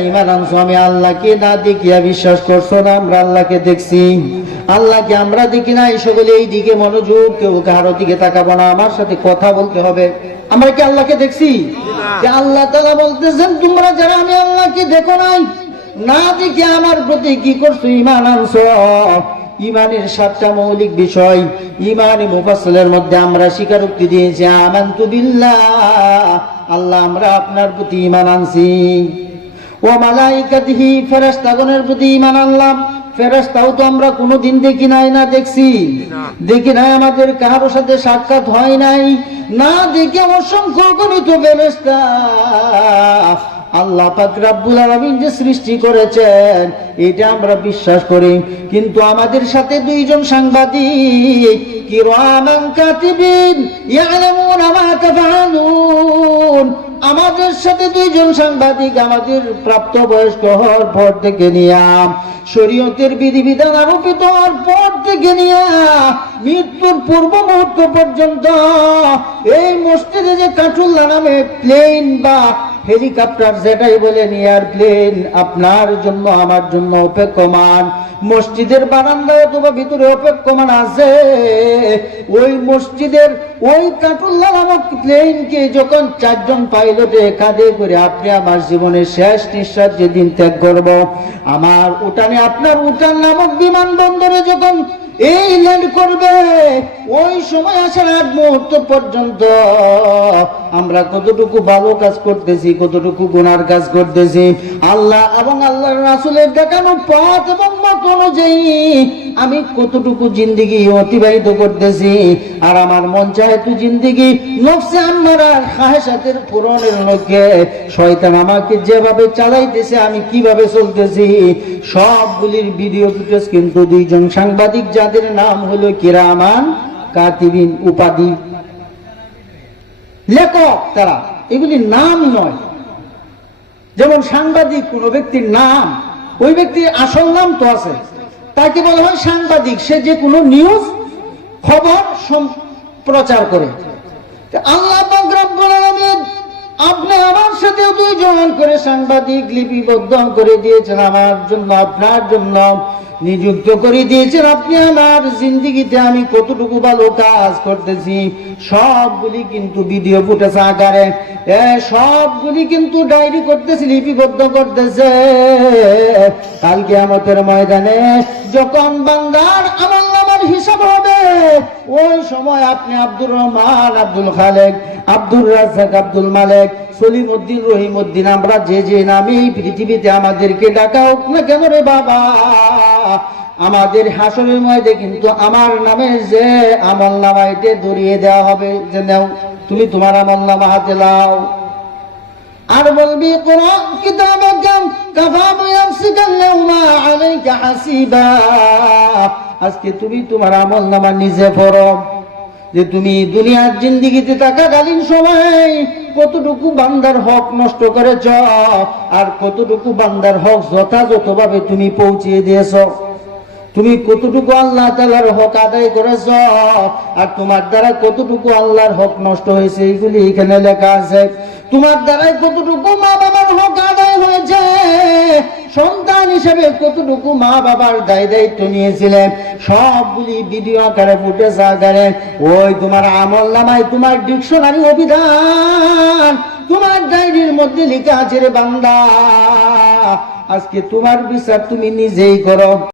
ঈমান আনছো, আমি আল্লাহকে না দেখিয়া বিশ্বাস করছো না? আমরা আল্লাহকে দেখছি, আল্লাহকে আমরা দেখি না। এই সকলে এই দিকে মনোযোগ, কেউ কারো দিকে তাকাবো না, আমার সাথে কথা বলতে হবে। আমরা কি আল্লাহকে দেখছি? আল্লাহ তাআলা বলতেছেন, তোমরা যারা আমি আল্লাহকে দেখো নাই, না দেখে আমার প্রতি কি করছো? ঈমান আনছো। ঈমানের 7টা মৌলিক বিষয় ঈমানে মুফাসসালের মধ্যে আমরা স্বীকারোক্তি দিয়েছি, আমানতু বিল্লাহ, আল্লাহ আমরা আপনার প্রতি ঈমান আনছি। ওয়া মালাইকাতিহি, ফেরেশতাগণের প্রতি ঈমান আনলাম। ফেরেশতাও তো আমরা কোনোদিন দেখি নাই, না দেখছি? দেখি নাই, আমাদের কারোর সাথে সাক্ষাৎ হয় নাই। না দেখে অসংখ্য গণিত ফেরেশতা আল্লাহ পাক রব্বুল আলামিন যে সৃষ্টি করেছেন, এটা আমরা বিশ্বাস করি। কিন্তু আমাদের সাথে 2 জন সাংবাদিক, কিরামান কাতিবিন ইয়ালামুনা মা তাফআলুন, আমাদের সাথে 2 জন সাংবাদিক আমাদের প্রাপ্তবয়স্ক হওয়ার পর থেকে নিয়ে, শরীয়তের বিধিবিধান আরোপিত হওয়ার পর থেকে নিয়ে মৃত্যুর পূর্ব মুহূর্ত পর্যন্ত এই মসজিদে যে কাঠুল্লা নামে প্লেন বা হেলিকপ্টার, যেটাই বলেন এয়ারপ্লেন, আপনার জন্য আমার জন্য অপেক্ষমান, মসজিদের বারান্দায় অথবা ভিতরে অপেক্ষমান আছে। ওই মসজিদের ওই কাঠুল্লা নামক প্লেনকে যখন 4 জন পাইলটে কাঁধে করে আপনি আমার জীবনের শেষ নিঃশ্বাস যেদিন ত্যাগ করব, আমার উঠানে, আপনার উঠান নামক বিমানবন্দরে যখন এই ল্যান্ড করবে, ওই সময় আসার আগ মুহূর্ত পর্যন্ত আমরা কতটুকু ভালো কাজ করতেছি, কতটুকু গুনার কাজ করতেছি, আল্লাহ এবং আল্লাহর রাসূলের দেখানো পথ এবং মত অনুযায়ী আমি কতটুকু জিন্দেগি অতিবাহিত করতেছি। আর আমার মন চায় তো জিন্দেগি নফসে আম্মারার খাহেসাতের পূরণের লক্ষ্যে শয়তান আমাকে যেভাবে চালাইতেছে, আমি কিভাবে চলতেছি, সবগুলির ভিডিও ফুটেজ কিন্তু 2 জন সাংবাদিক, যাদের নাম হলো কিরামান কাতিবিন, উপাধি লেখক তারা, এগুলি নাম নয়। যেমন সাংবাদিক কোন ব্যক্তির নাম, ওই ব্যক্তির আসল নাম তো আছে, তাকে বলা হয় সাংবাদিক। সে যে কোনো নিউজ খবর প্রচার করে। আল্লাহ পাক রব্বুল আলামিন আপনি আমার সাথে 2 জন করে সাংবাদিক লিপিবদ্ধ করে দিয়েছেন, আমার জন্য, আপনার জন্য নিযুক্ত করে দিয়েছেন। আপনি আমার জিন্দেগিতে আমি কতটুকু ভালো কাজ করতেছি, সবগুলি কিন্তু ভিডিও ফুটেজ আকারে, সবগুলি কিন্তু ডায়েরি করতেছি, লিপিবদ্ধ করতেছে। কাল কিয়ামতের ময়দানে যখন বান্দার আমলনামার হিসাব হবে, ওই সময় আপনি আব্দুর রহমান, আব্দুল খালেক, আব্দুর রাজ্জাক, আব্দুল মালেক, সলিমউদ্দিন, রহিমউদ্দিন, আমরা যে যে নামে এই পৃথিবীতে আমাদেরকে ডাকা হোক না কেন রে বাবা, আমাদের হাসরের ময়দানে কিন্তু আমার নামে যে আমলনামা এতে ধরিয়ে দেওয়া হবে, যে নাও তুমি তোমার আমলনামা হাতে লাও। আর বলবি কোরআন কিতাবাকাম কাফা বিনাফসিকা আল-ইয়াওমা আলাইকা হাসিবা, আজকে তুমি তোমার আমলনামা নিজে পড়ো, যে তুমি দুনিয়ার জিন্দেগিতে থাকাকালীন সময় কতটুকু বান্দার হক নষ্ট করেছ, আর কতটুকু বান্দার হক যথাযথভাবে তুমি পৌঁছিয়ে দিয়েছ, তুমি কতটুকু আল্লাহ তাআলার হক আদায় করেছ, আর তোমার দ্বারা কতটুকু আল্লাহর হক নষ্ট হয়েছে, এইগুলি এখানে লেখা আছে। তোমার দ্বারাই কতটুকু মা বাবার হক আদায় হয়েছে, সন্তান হিসেবে কতটুকু মা বাবার দায়িত্ব নিয়েছিলেন, সবগুলি ভিডিও আকারে, ফুটেজ আকারে ওই তোমার আমলনামায়, তোমার ডিকশনারি অভিধান, তোমার ডায়েরির মধ্যে লেখা আছে রে বান্দা। আজকে তোমার বিচার তুমি নিজেই করো।